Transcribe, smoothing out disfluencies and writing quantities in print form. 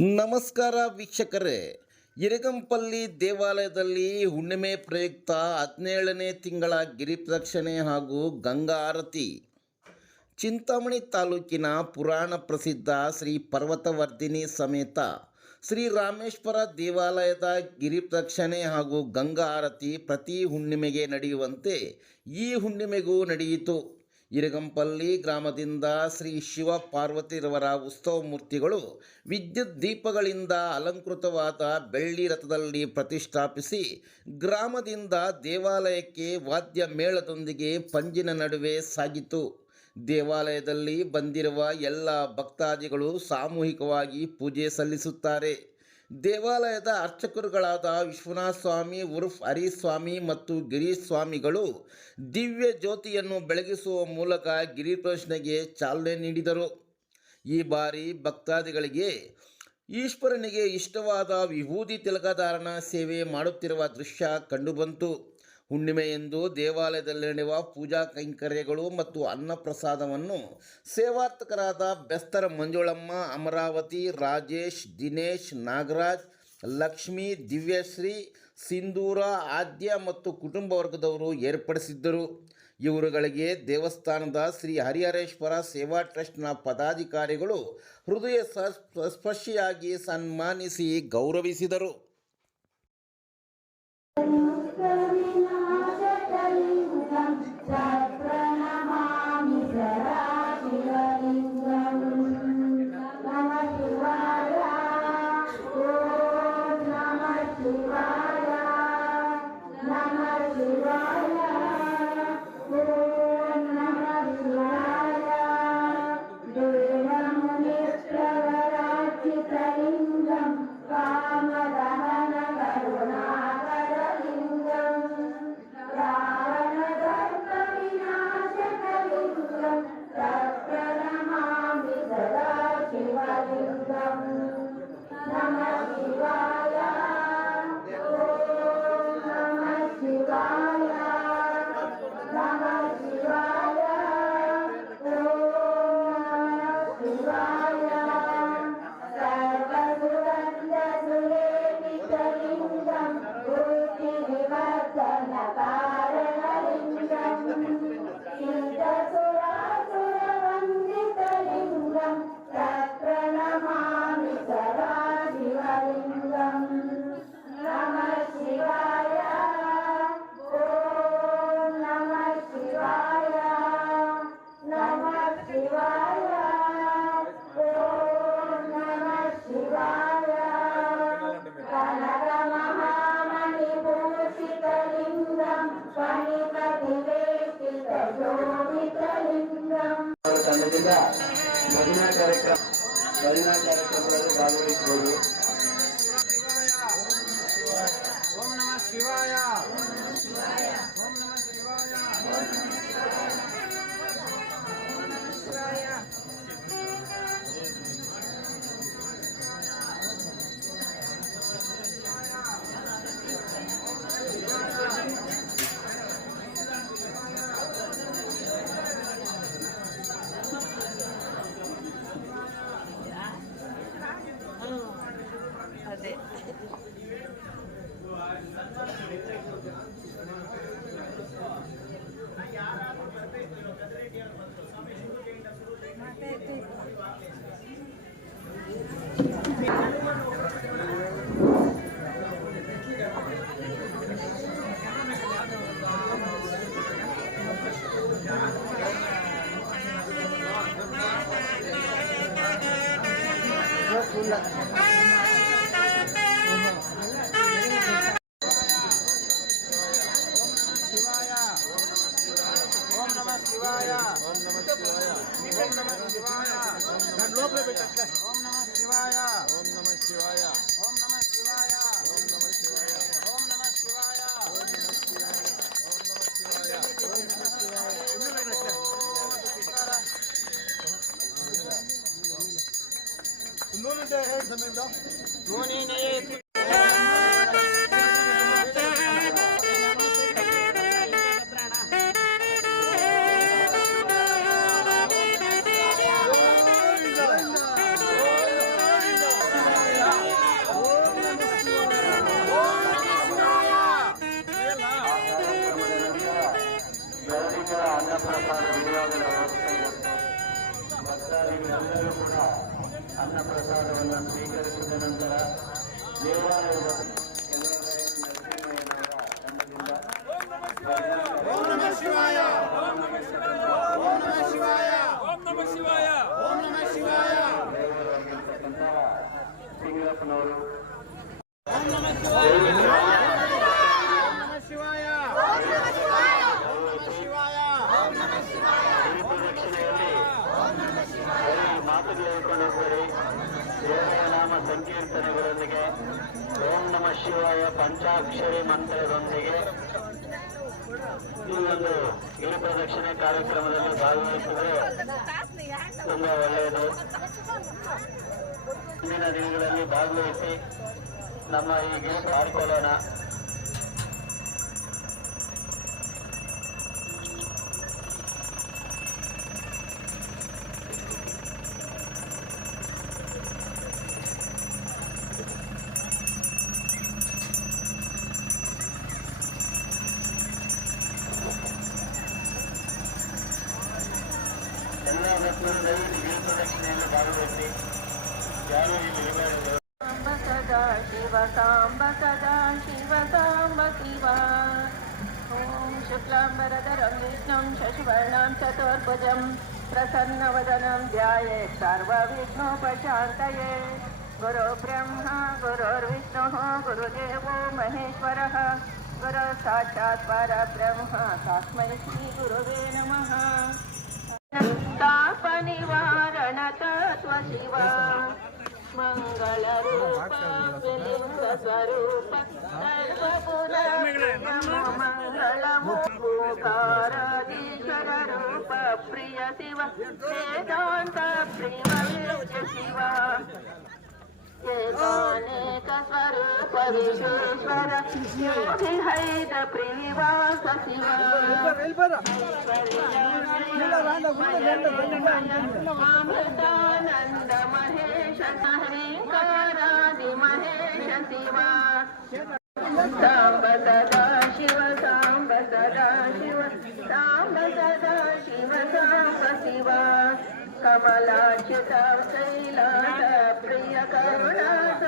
ನಮಸ್ಕಾರ ವೀಕ್ಷಕರೇ, ಇರಗಂಪಲ್ಲಿ ದೇವಾಲಯದಲ್ಲಿ ಹುಣ್ಣಿಮೆ ಪ್ರಯುಕ್ತ 17ನೇ ತಿಂಗಳ ಗಿರಿಪ್ರದಕ್ಷಿಣೆ ಹಾಗೂ ಗಂಗಾ ಆರತಿ. ಚಿಂತಾಮಣಿ ತಾಲೂಕಿನ ಪುರಾಣ ಪ್ರಸಿದ್ಧ ಶ್ರೀ ಪರ್ವತವರ್ಧಿನಿ ಸಮೇತ ಶ್ರೀ ರಾಮೇಶ್ವರ ದೇವಾಲಯದ ಗಿರಿಪ್ರದಕ್ಷಿಣೆ ಹಾಗೂ ಗಂಗಾ ಆರತಿ ಪ್ರತಿ ಹುಣ್ಣಿಮೆಗೆ ನಡೆಯುವಂತೆ ಈ ಹುಣ್ಣಿಮೆಗೂ ನಡೆಯಿತು. ಇರಗಂಪಲ್ಲಿ ಗ್ರಾಮದಿಂದ ಶ್ರೀ ಶಿವ ಪಾರ್ವತಿರವರ ಉತ್ಸವ ಮೂರ್ತಿಗಳು ವಿದ್ಯುತ್ ದೀಪಗಳಿಂದ ಅಲಂಕೃತವಾದ ಬೆಳ್ಳಿ ರಥದಲ್ಲಿ ಪ್ರತಿಷ್ಠಾಪಿಸಿ ಗ್ರಾಮದಿಂದ ದೇವಾಲಯಕ್ಕೆ ವಾದ್ಯ ಮೇಳದೊಂದಿಗೆ ಪಂಜಿನ ನಡುವೆ ಸಾಗಿತು. ದೇವಾಲಯದಲ್ಲಿ ಬಂದಿರುವ ಎಲ್ಲ ಭಕ್ತಾದಿಗಳು ಸಾಮೂಹಿಕವಾಗಿ ಪೂಜೆ ಸಲ್ಲಿಸುತ್ತಾರೆ. ದೇವಾಲಯದ ಅರ್ಚಕರುಗಳಾದ ವಿಶ್ವನಾಥ ಸ್ವಾಮಿ ಉರ್ಫ್ ಹರಿಸ್ವಾಮಿ ಮತ್ತು ಗಿರೀಶ್ ಸ್ವಾಮಿಗಳು ದಿವ್ಯ ಜ್ಯೋತಿಯನ್ನು ಬೆಳಗಿಸುವ ಮೂಲಕ ಗಿರಿಪ್ರದಕ್ಷಿಣೆಗೆ ಚಾಲನೆ ನೀಡಿದರು. ಈ ಬಾರಿ ಭಕ್ತಾದಿಗಳಿಗೆ ಈಶ್ವರನಿಗೆ ಇಷ್ಟವಾದ ವಿಭೂತಿ ತಿಲಕಧಾರಣ ಸೇವೆ ಮಾಡುತ್ತಿರುವ ದೃಶ್ಯ ಕಂಡುಬಂತು. ಹುಣ್ಣಿಮೆಯಂದು ದೇವಾಲಯದಲ್ಲಿ ನಡೆಯುವ ಪೂಜಾ ಕೈಂಕರ್ಯಗಳು ಮತ್ತು ಅನ್ನಪ್ರಸಾದವನ್ನು ಸೇವಾರ್ಥಕರಾದ ಬೆಸ್ತರ ಮಂಜುಳಮ್ಮ, ಅಮರಾವತಿ, ರಾಜೇಶ್, ದಿನೇಶ್, ನಾಗರಾಜ್, ಲಕ್ಷ್ಮಿ, ದಿವ್ಯಶ್ರೀ, ಸಿಂಧೂರ, ಆದ್ಯ ಮತ್ತು ಕುಟುಂಬ ವರ್ಗದವರು ಏರ್ಪಡಿಸಿದ್ದರು. ಇವರುಗಳಿಗೆ ದೇವಸ್ಥಾನದ ಶ್ರೀ ಹರಿಹರೇಶ್ವರ ಸೇವಾ ಟ್ರಸ್ಟ್ನ ಪದಾಧಿಕಾರಿಗಳು ಹೃದಯ ಸ್ಪರ್ಶಿಯಾಗಿ ಸನ್ಮಾನಿಸಿ ಗೌರವಿಸಿದರು. ತಂಡದಿಂದ ಭಜನಾ ಕಾರ್ಯಕ್ರಮದಲ್ಲಿ ಭಾಗವಹಿಸಬಹುದು. ಓಂ ನಮಃ ಶಿವಾಯ, ಓಂ ನಮಃ ಶಿವಾಯ, ಓಂ ನಮಃ ಶಿವಾಯ. ಅದೇ ಅನ್ನಪ್ರಸಾದ ವಿನಿಯೋಗದ ವ್ಯವಸ್ಥೆ ಇರುತ್ತೆ. ಭಕ್ತಾದಿಗಳೆಲ್ಲರೂ ಕೂಡ ಅನ್ನಪ್ರಸಾದವನ್ನು ಸ್ವೀಕರಿಸಿದ ನಂತರ ದೇವಾಲಯದ ನರಸಿಂಹಯ್ಯನವರ ತಂಡದಿಂದ ಓಂ ನಮಃ ಶಿವಾಯ ಓಂ ನಮಃ ಶಿವಾಯ ಓಂ ನಮಃ ಶಿವಾಯ ಓಂ ನಮಃ ಶಿವಾಯ ಓಂ ನಮಃ ಶಿವಾಯ ದೇವರಾಗಿರ್ತಕ್ಕಂಥ ಸಿಂಗಪ್ಪನವರು ಓಂ ನಮಃ ಶಿವಾಯ ಓಂ ನಮಃ ಶಿವಾಯ ಓಂ ನಮಃ ಶಿವಾಯ ಓಂ ನಮಃ ಶಿವಾಯ ಓಂ ನಮಃ ಶಿವಾಯ ಪ್ರದಕ್ಷಿಣೆಯಲ್ಲಿ ಮಾತುಗಳು ಹೇಳ್ಕೊಂಡೋಗ್ಬೇಡಿ. ದೇವರ ನಾಮ ಸಂಕೀರ್ತನೆಗಳೊಂದಿಗೆ ಓಂ ನಮಃ ಶಿವಾಯ ಪಂಚಾಕ್ಷರಿ ಮಂತ್ರದೊಂದಿಗೆ ಈ ಒಂದು ಗಿರಿ ಪ್ರದಕ್ಷಿಣೆ ಕಾರ್ಯಕ್ರಮದಲ್ಲಿ ಭಾಗವಹಿಸಿದರೆ ತುಂಬಾ ಒಳ್ಳೆಯದು. ಮುಂದಿನ ದಿನಗಳಲ್ಲಿ ಭಾಗವಹಿಸಿ ನಮ್ಮ ಈ ಗಿರಿ ಮಾಡಿಕೊಳ್ಳೋಣ. ಎಲ್ಲ ಭಕ್ತರು ದಯವಿಟ್ಟು ಗಿರಿ ಪ್ರದಕ್ಷಿಣೆಯಲ್ಲಿ ಭಾಗವಹಿಸಿ. ಯಾರು ಈ ಬಿಡಬಾರದು. ಸಾಂಬ ಸದಾ ಶಿವ ಸಾಂಬ ಸದಾ ಶಿವ ಸಾಂಬ ಶಿವ ಓಂ ಶುಕ್ಲಾಂಬರಧರಂ ವಿಷ್ಣುಂ ಶಶಿವರ್ಣಂ ಚತುರ್ಭುಜಂ ಪ್ರಸನ್ನವದನಂ ಧ್ಯಾಯೇತ್ ಸರ್ವವಿಘ್ನೋಪಶಾಂತಯೇ. ಗುರು ಬ್ರಹ್ಮ ಗುರುರ್ವಿಷ್ಣುಃ ಗುರುದೇವೋ ಮಹೇಶ್ವರಃ ಗುರು ಸಾಕ್ಷಾತ್ ಪರಬ್ರಹ್ಮ ತಸ್ಮೈ ಶ್ರೀ ಗುರುವೇ ನಮಃ. ತಾಪ ನಿವಾರಣ ತತ್ವ ಶಿವ ಮಂಗಳ ರೂಪ ವಿಲಿಂಗ ಸ್ವರೂಪ ಸರ್ವಪುರ ಮಂಗಳ ಮೂಕಾರಾಧೀಶ್ವರ ರೂಪ ಪ್ರಿಯ ಶಿವ ವೇದಾಂತ ಪ್ರಿಯ ಶಿವ ಏಕಾನೇಕ ಸ್ವರೂಪ ವಿಶ್ವೇಶ್ವರ ಹೈದ ಪ್ರಿನಿವಾಸ ಶಿವ ಅಮೃತಾನಂದ ಮಹೇಶ ಹರಿಂಕಾರಾದಿ ಮಹೇಶ ಶಿವ ಸಾಂಬ ಸದಾ ಶಿವ ಸಾಂಬ ಸದಾ ಶಿವ ಸಾಂಬ ಸದಾ ಶಿವ ಸಾಂಬ ಶಿವ ಕಮಲಾಚ್ಯುತ ಕೈಲಾಸ ಪ್ರಿಯ ಕರುಣಾಸ